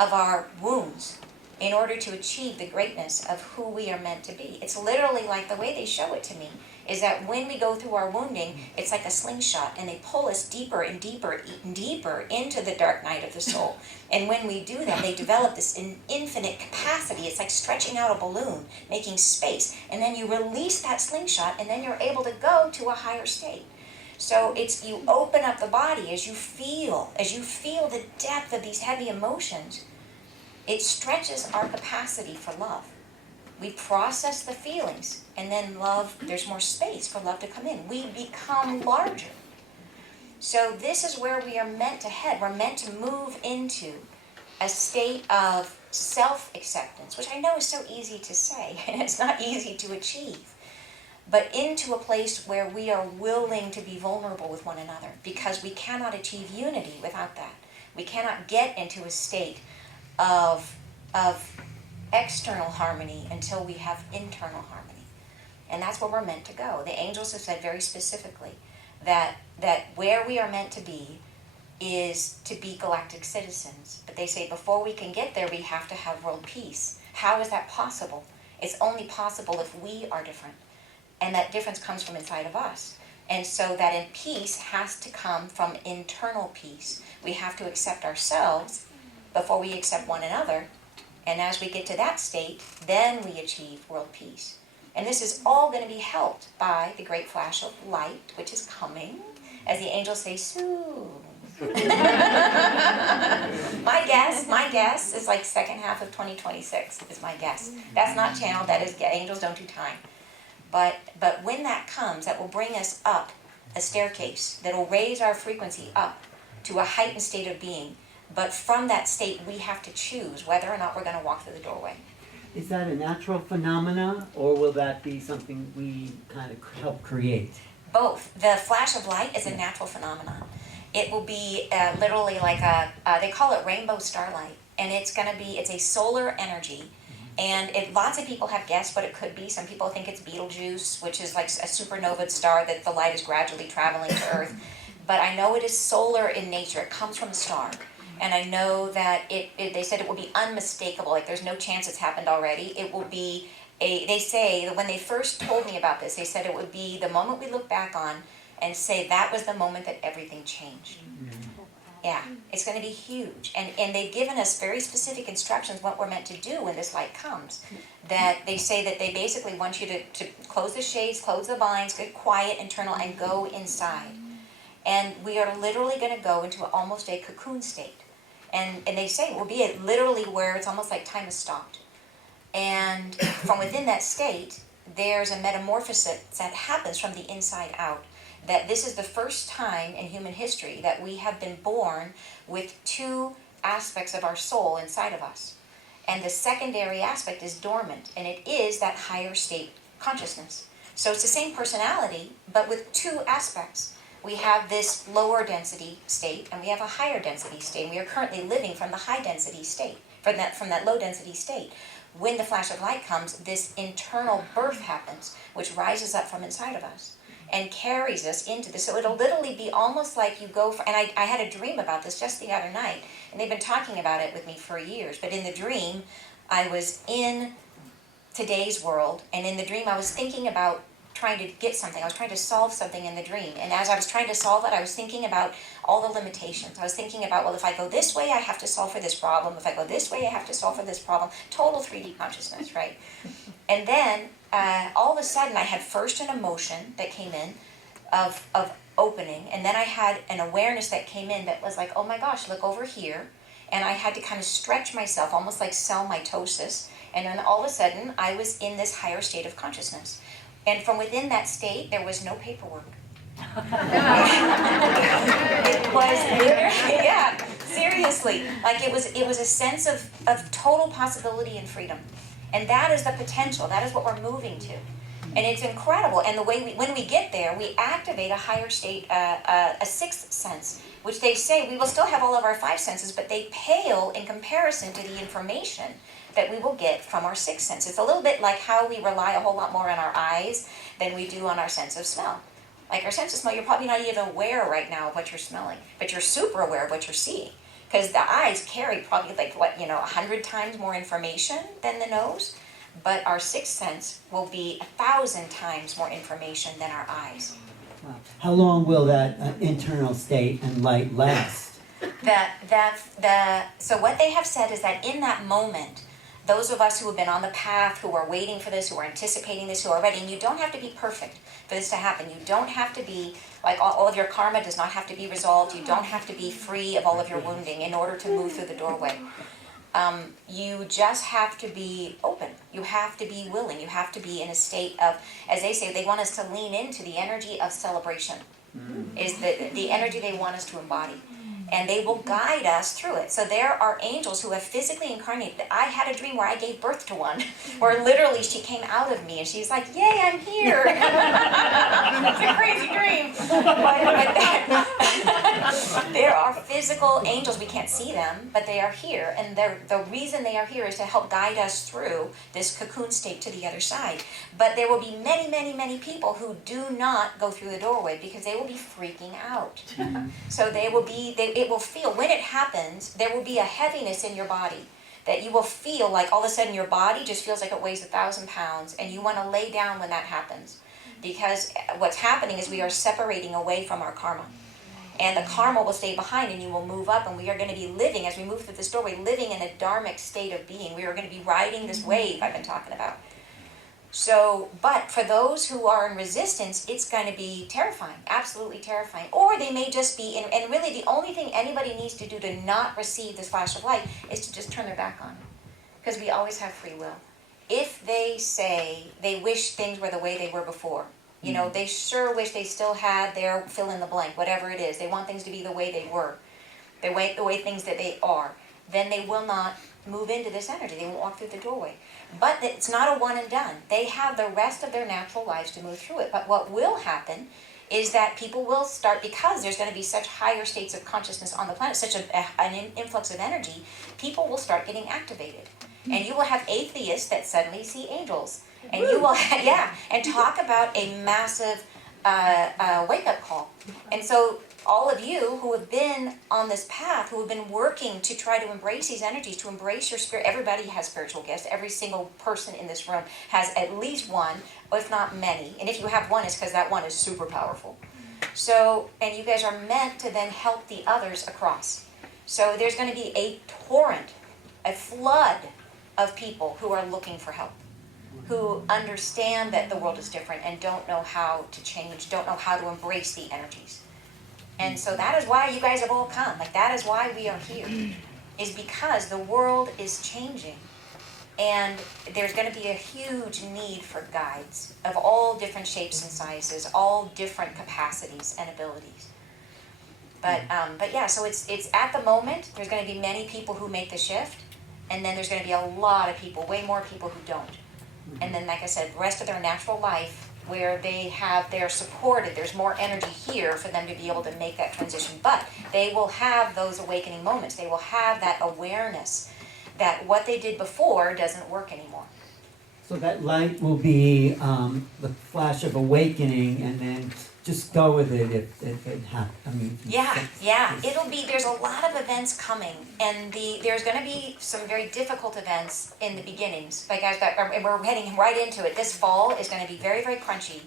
of our wounds in order to achieve the greatness of who we are meant to be. It's literally like the way they show it to me is that when we go through our wounding, it's like a slingshot, and they pull us deeper and deeper and deeper into the dark night of the soul. And when we do that, they develop this infinite capacity. It's like stretching out a balloon, making space. And then you release that slingshot, and then you're able to go to a higher state. So it's you open up the body as you feel the depth of these heavy emotions. It stretches our capacity for love. We process the feelings, and then love, there's more space for love to come in. We become larger. So this is where we are meant to head. We're meant to move into a state of self-acceptance, which I know is so easy to say, and it's not easy to achieve. But into a place where we are willing to be vulnerable with one another, because we cannot achieve unity without that. We cannot get into a state of external harmony until we have internal harmony. And that's where we're meant to go. The angels have said very specifically that where we are meant to be is to be galactic citizens. But they say before we can get there, we have to have world peace. How is that possible? It's only possible if we are different. And that difference comes from inside of us. And so that in peace has to come from internal peace. We have to accept ourselves before we accept one another. And as we get to that state, then we achieve world peace. And this is all going to be helped by the great flash of light, which is coming, as the angels say, soon. My guess is like second half of 2026 is my guess. That's not channeled, that is, angels don't do time. But when that comes, that will bring us up a staircase, that will raise our frequency up to a heightened state of being. But from that state, we have to choose whether or not we're going to walk through the doorway. Is that a natural phenomena, or will that be something we kind of help create? Both. The flash of light is a natural phenomenon. It will be literally like they call it rainbow starlight. And it's a solar energy. And lots of people have guessed what it could be. Some people think it's Betelgeuse, which is like a supernova star that the light is gradually traveling to Earth. But I know it is solar in nature. It comes from a star. And I know that they said it will be unmistakable. Like there's no chance it's happened already. It will be they say that when they first told me about this, they said it would be the moment we look back on and say that was the moment that everything changed. Yeah, it's going to be huge. And they've given us very specific instructions what we're meant to do when this light comes. That they say that they basically want you to close the shades, close the blinds, get quiet, internal, and go inside. And we are literally going to go into almost a cocoon state. And they say it will be literally where it's almost like time has stopped. And from within that state, there's a metamorphosis that happens from the inside out. That this is the first time in human history that we have been born with two aspects of our soul inside of us. And the secondary aspect is dormant, and it is that higher state consciousness. So it's the same personality, but with two aspects. We have this lower density state, and we have a higher density state. We are currently living from the high density state, from that low density state. When the flash of light comes, this internal birth happens, which rises up from inside of us and carries us into this. So it'll literally be almost like you go and I had a dream about this just the other night, and they've been talking about it with me for years. But in the dream, I was in today's world, and in the dream I was thinking about trying to get something. I was trying to solve something in the dream. And as I was trying to solve it, I was thinking about all the limitations. I was thinking about, well, if I go this way, I have to solve for this problem. If I go this way, I have to solve for this problem. Total 3D consciousness, right? And then all of a sudden, I had first an emotion that came in of opening. And then I had an awareness that came in that was like, oh my gosh, look over here. And I had to kind of stretch myself, almost like cell mitosis. And then all of a sudden, I was in this higher state of consciousness. And from within that state, there was no paperwork. It was literally, yeah, seriously. Like it was a sense of total possibility and freedom. And that is the potential. That is what we're moving to. And it's incredible. And the way when we get there, we activate a higher state, a sixth sense, which they say we will still have all of our five senses, but they pale in comparison to the information that we will get from our sixth sense. It's a little bit like how we rely a whole lot more on our eyes than we do on our sense of smell. Like our sense of smell, you're probably not even aware right now of what you're smelling, but you're super aware of what you're seeing. Because the eyes carry probably 100 times more information than the nose, but our sixth sense will be 1,000 times more information than our eyes. Wow. How long will that internal state and light last? So what they have said is that in that moment, those of us who have been on the path, who are waiting for this, who are anticipating this, who are ready, and you don't have to be perfect for this to happen. You don't have to be, like all of your karma does not have to be resolved. You don't have to be free of all of your wounding in order to move through the doorway. You just have to be open. You have to be willing. You have to be in a state of, as they say, they want us to lean into the energy of celebration. Is the energy they want us to embody. And they will guide us through it. So there are angels who have physically incarnated. I had a dream where I gave birth to one, where literally she came out of me and she's like, yay, I'm here. It's a crazy dream. There are physical angels. We can't see them, but they are here. And the reason they are here is to help guide us through this cocoon state to the other side. But there will be many, many, many people who do not go through the doorway because they will be freaking out. So they will be, it will feel, when it happens, there will be a heaviness in your body that you will feel like all of a sudden your body just feels like it weighs 1,000 pounds, and you want to lay down when that happens. Because what's happening is we are separating away from our karma. And the karma will stay behind and you will move up, and we are going to be living, as we move through this doorway, living in a dharmic state of being. We are going to be riding this wave I've been talking about. So, but for those who are in resistance, it's going to be terrifying, absolutely terrifying. Or they may just be, and really the only thing anybody needs to do to not receive this flash of light is to just turn their back on it. Because we always have free will. If they say they wish things were the way they were before, you know, they sure wish they still had their fill in the blank, whatever it is. They want things to be the way they were, the way things that they are. Then they will not move into this energy. They won't walk through the doorway. But it's not a one and done. They have the rest of their natural lives to move through it. But what will happen is that people will start, because there's going to be such higher states of consciousness on the planet, such an influx of energy, people will start getting activated. And you will have atheists that suddenly see angels. And you will, and talk about a massive wake-up call. And so all of you who have been on this path, who have been working to try to embrace these energies, to embrace your spirit, everybody has spiritual gifts. Every single person in this room has at least one, if not many. And if you have one, it's because that one is super powerful. So, and you guys are meant to then help the others across. So there's going to be a torrent, a flood of people who are looking for help, who understand that the world is different and don't know how to change, don't know how to embrace the energies. And so that is why you guys have all come. Like, that is why we are here, is because the world is changing. And there's going to be a huge need for guides of all different shapes and sizes, all different capacities and abilities. But yeah, so it's at the moment, there's going to be many people who make the shift, and then there's going to be a lot of people, way more people who don't. And then, like I said, the rest of their natural life, where they're supported, there's more energy here for them to be able to make that transition. But they will have those awakening moments. They will have that awareness that what they did before doesn't work anymore. So that light will be the flash of awakening, and then just go with it if it happens. I mean, It'll be, there's a lot of events coming, and there's going to be some very difficult events in the beginnings. Like and we're heading right into it. This fall is going to be very, very crunchy,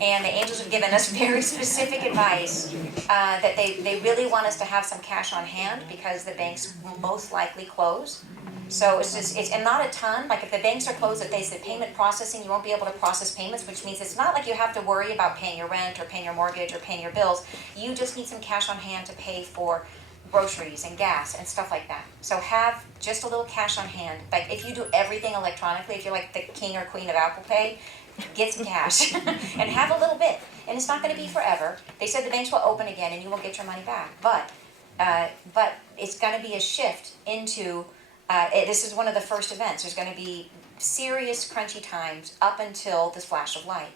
and the angels have given us very specific advice that they really want us to have some cash on hand, because the banks will most likely close. So and not a ton. Like, if the banks are closed, if they say payment processing, you won't be able to process payments, which means it's not like you have to worry about paying your rent or paying your mortgage or paying your bills. You just need some cash on hand to pay for groceries and gas and stuff like that. So have just a little cash on hand. Like, if you do everything electronically, if you're like the king or queen of Apple Pay, get some cash and have a little bit. And it's not going to be forever. They said the banks will open again and you will get your money back. But it's going to be a shift into... this is one of the first events. There's going to be serious crunchy times up until this flash of light.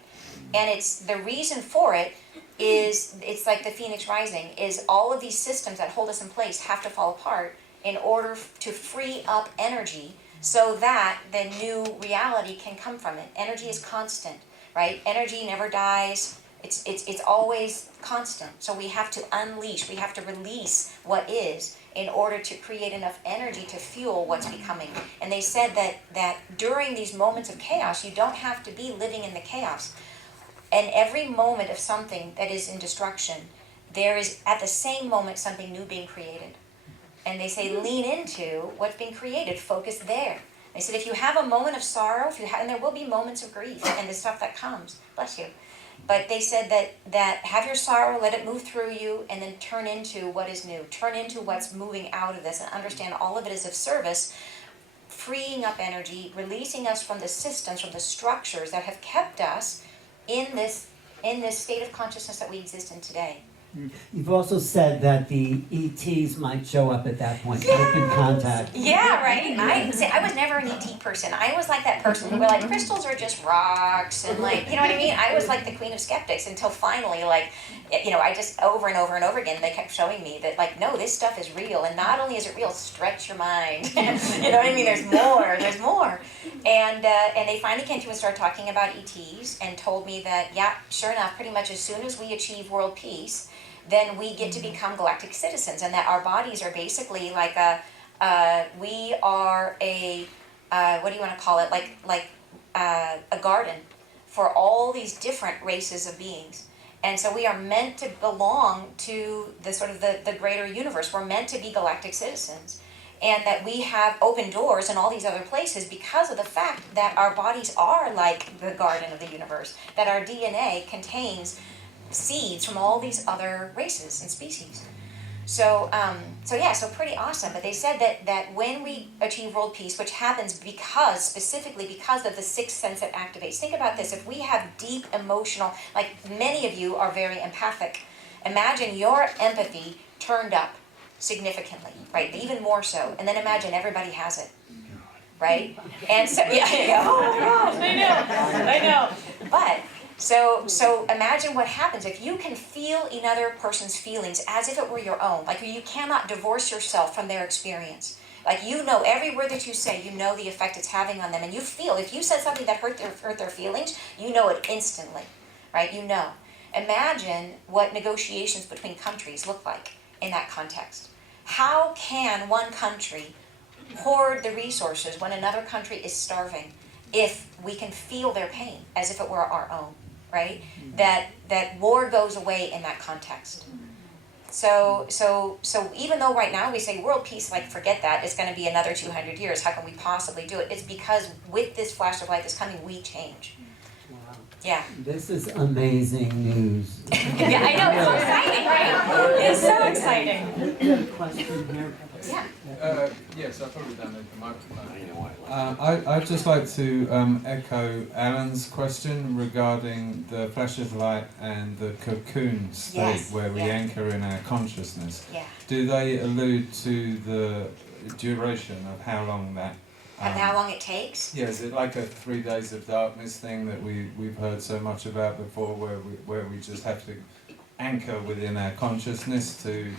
And it's the reason for it is, it's like the Phoenix Rising, is all of these systems that hold us in place have to fall apart in order to free up energy so that the new reality can come from it. Energy is constant, right? Energy never dies. It's always constant. So we have to unleash, we have to release what is, in order to create enough energy to fuel what's becoming. And they said that during these moments of chaos, you don't have to be living in the chaos. And every moment of something that is in destruction, there is at the same moment something new being created. And they say lean into what's being created, focus there. They said if you have a moment of sorrow, and there will be moments of grief and the stuff that comes, bless you. But they said that have your sorrow, let it move through you, and then turn into what is new. Turn into what's moving out of this, and understand all of it is of service, freeing up energy, releasing us from the systems, from the structures that have kept us in this state of consciousness that we exist in today. You've also said that the ETs might show up at that point, open contact. Yeah, right? I was never an ET person. I was like that person who were like, crystals are just rocks, and like, you know what I mean? I was like the queen of skeptics until finally, like, you know, I just over and over and over again, they kept showing me that, like, no, this stuff is real, and not only is it real, stretch your mind. You know what I mean? There's more. And they finally came to and started talking about ETs and told me that, yeah, sure enough, pretty much as soon as we achieve world peace, then we get to become galactic citizens, and that our bodies are basically like we are a, what do you want to call it, like a garden for all these different races of beings. And so we are meant to belong to the sort of the greater universe. We're meant to be galactic citizens. and that we have open doors in all these other places because of the fact that our bodies are like the garden of the universe, that our DNA contains seeds from all these other races and species. So pretty awesome. But they said that when we achieve world peace, which happens specifically because of the sixth sense that activates. Think about this. If we have deep emotional, like many of you are very empathic, imagine your empathy turned up significantly, right? Even more so. And then imagine everybody has it, right? And so, yeah, oh gosh, I know. But, so imagine what happens if you can feel another person's feelings as if it were your own. Like you cannot divorce yourself from their experience. Like you know every word that you say, you know the effect it's having on them. And you feel, if you said something that hurt their feelings, you know it instantly, right? You know. Imagine what negotiations between countries look like in that context. How can one country hoard the resources when another country is starving if we can feel their pain as if it were our own, right? That war goes away in that context. So even though right now we say world peace, like forget that, it's going to be another 200 years, how can we possibly do it? It's because with this flash of light that's coming, we change. Wow. Yeah. This is amazing news. Yeah, I know, it's so exciting, right? It's so exciting. You have a question here? Yeah. Yes, I've probably done the microphone. I'd just like to echo Alan's question regarding the flash of light and the cocoon state, Yes, where we yeah. anchor in our consciousness. Yeah. Do they allude to the duration of how long that? And how long it takes? Yeah, is it like a 3 days of darkness thing that we've heard so much about before, where we just have to anchor within our consciousness to?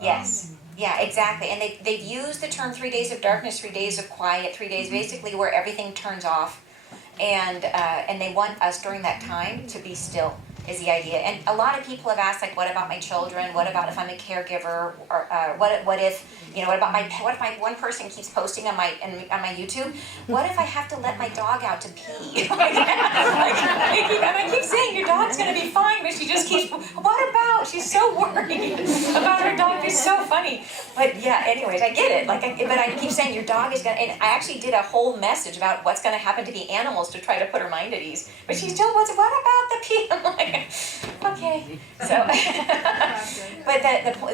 Yes. Yeah, exactly. And they've used the term 3 days of darkness, 3 days of quiet, 3 days basically where everything turns off. And they want us during that time to be still, is the idea. And a lot of people have asked, like, what about my children? What about if I'm a caregiver? Or what if one person keeps posting on my YouTube? What if I have to let my dog out to pee? And I keep saying your dog's going to be fine, but she just keeps. What about? She's so worried about her dog. It's so funny. But yeah, anyways, I get it. But I keep saying your dog is going to. And I actually did a whole message about what's going to happen to the animals to try to put her mind at ease. But she still wants. What about the pee? I'm like, okay. So, but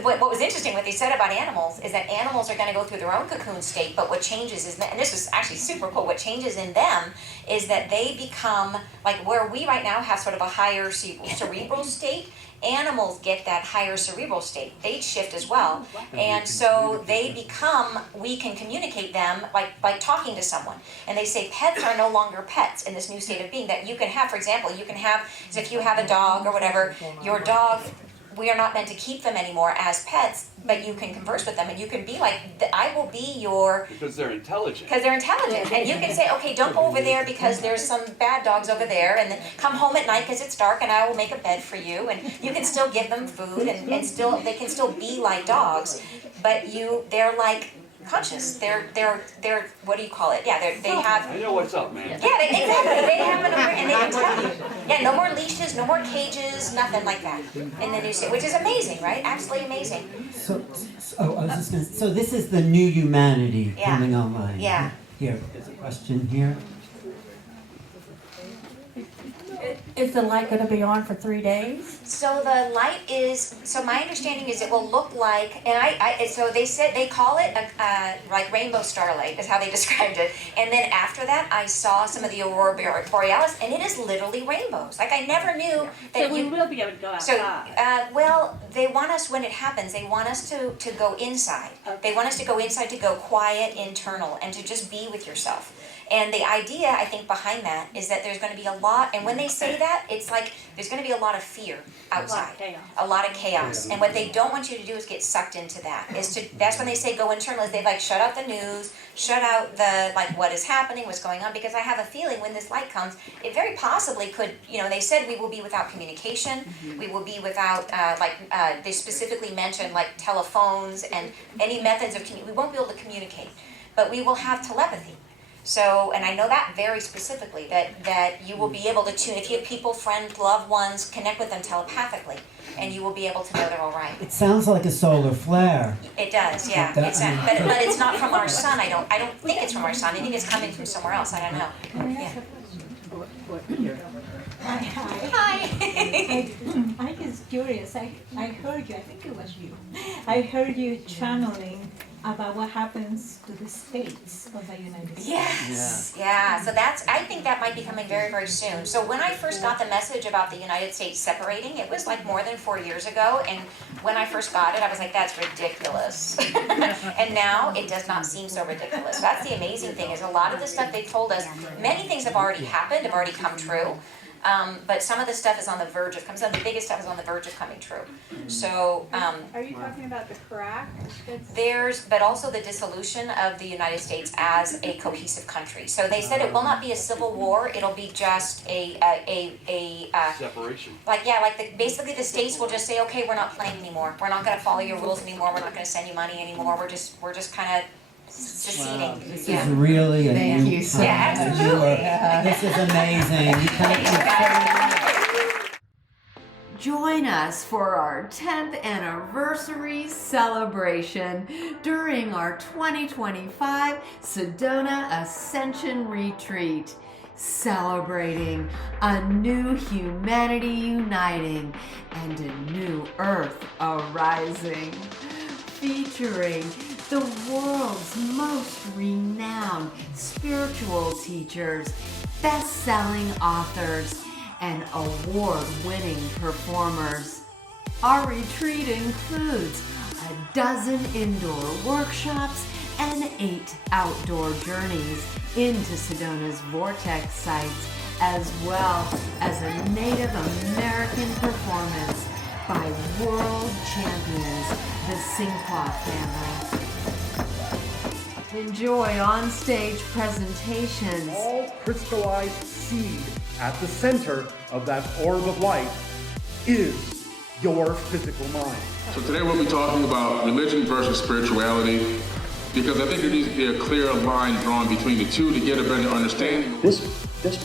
what was interesting, what they said about animals is that animals are going to go through their own cocoon state, but what changes is, and this is actually super cool, what changes in them is that they become, like where we right now have sort of a higher cerebral state, animals get that higher cerebral state. They shift as well. And so they become, we can communicate them like talking to someone. And they say pets are no longer pets in this new state of being that you can have, for example, if you have a dog or whatever, your dog, we are not meant to keep them anymore as pets, but you can converse with them and you can be like, I will be your... Because they're intelligent. Because they're intelligent. And you can say, okay, don't go over there because there's some bad dogs over there, and then come home at night because it's dark and I will make a bed for you. And you can still give them food and still they can still be like dogs, but they're like conscious. They're what do you call it? Yeah, they have... I know what's up, man. Yeah, exactly. They have an and they can tell you. Yeah, no more leashes, no more cages, nothing like that in the new state, which is amazing, right? Absolutely amazing. So I was just going to. So this is the new humanity coming online. Yeah. Here, there's a question here. Is the light going to be on for 3 days? So the light is. So my understanding is it will look like, and so they said they call it like rainbow starlight is how they described it. And then after that, I saw some of the aurora borealis, and it is literally rainbows. Like I never knew that So we will be able to go outside. So, well, they want us when it happens. They want us to go inside. Okay. They want us to go inside, to go quiet, internal, and to just be with yourself. And the idea, I think, behind that is that there's going to be a lot, and when they say that, it's like there's going to be a lot of fear outside. A lot of chaos. And what they don't want you to do is get sucked into that. That's when they say go internal, is they like shut out the news, shut out the, like what is happening, what's going on, because I have a feeling when this light comes, it very possibly could, they said we will be without communication, we will be without, they specifically mentioned like telephones and any methods of we won't be able to communicate, but we will have telepathy. So, and I know that very specifically, that you will be able to tune, if you have people, friends, loved ones, connect with them telepathically, and you will be able to know they're all right. It sounds like a solar flare. It does, yeah. But It's not, but it's not from our sun. I don't think it's from our sun. I think it's coming from somewhere else. I don't know. Yeah. Hi. I'm just curious. I heard you. I think it was you. I heard you channeling about what happens to the states of the United States. Yes. Yeah. So I think that might be coming very, very soon. So when I first got the message about the United States separating, it was like more than 4 years ago. And when I first got it, I was like, that's ridiculous. And now it does not seem so ridiculous. That's the amazing thing, is a lot of the stuff they told us, many things have already happened, have already come true. But some of the stuff is on the verge of coming. Some of the biggest stuff is on the verge of coming true. So Are you talking about the crack? but also the dissolution of the United States as a cohesive country. So they said it will not be a civil war. It'll be just a separation. Basically the states will just say, okay, we're not playing anymore. We're not going to follow your rules anymore. We're not going to send you money anymore. We're just kind of seceding. This is really a Thank new you so time. much. This is amazing. Thank you. Join us for our 10th anniversary celebration during our 2025 Sedona Ascension Retreat, celebrating a new humanity uniting and a new earth arising, featuring the world's most renowned spiritual teachers, best-selling authors, and award-winning performers. Our retreat includes a dozen indoor workshops and 8 outdoor journeys into Sedona's Vortex sites, as well as a Native American performance by world champions, the Sinqua family. Enjoy on-stage presentations, All crystallized seed at the center of that orb of light is your physical mind. So today we'll be talking about religion versus spirituality, because I think there needs to be a clear line drawn between the two to get a better understanding. This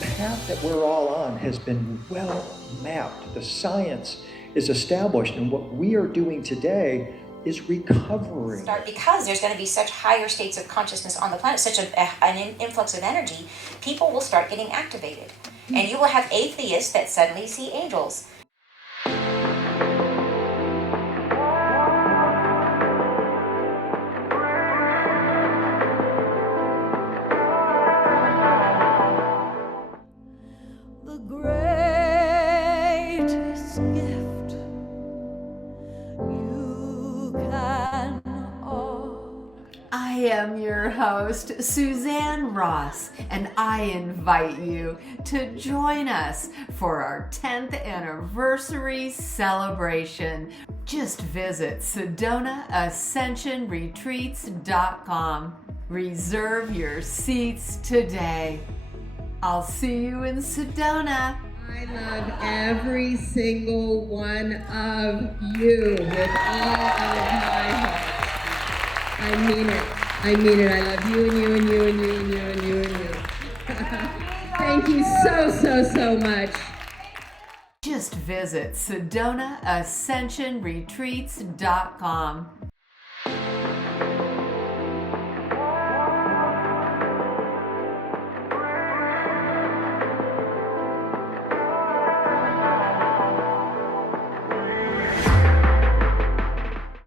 path that we're all on has been well mapped. The science is established, and what we are doing today is recovering. Because there's going to be such higher states of consciousness on the planet, such an influx of energy, people will start getting activated. And you will have atheists that suddenly see angels. The greatest gift you can offer. I am your host, Suzanne Ross, and I invite you to join us for our 10th anniversary celebration. Just visit SedonaAscensionRetreats.com. Reserve your seats today. I'll see you in Sedona. I love every single one of you with all of my heart. I mean it. I mean it. I love you and you and you and you and you and you and you. Thank you so much. Just visit SedonaAscensionRetreats.com.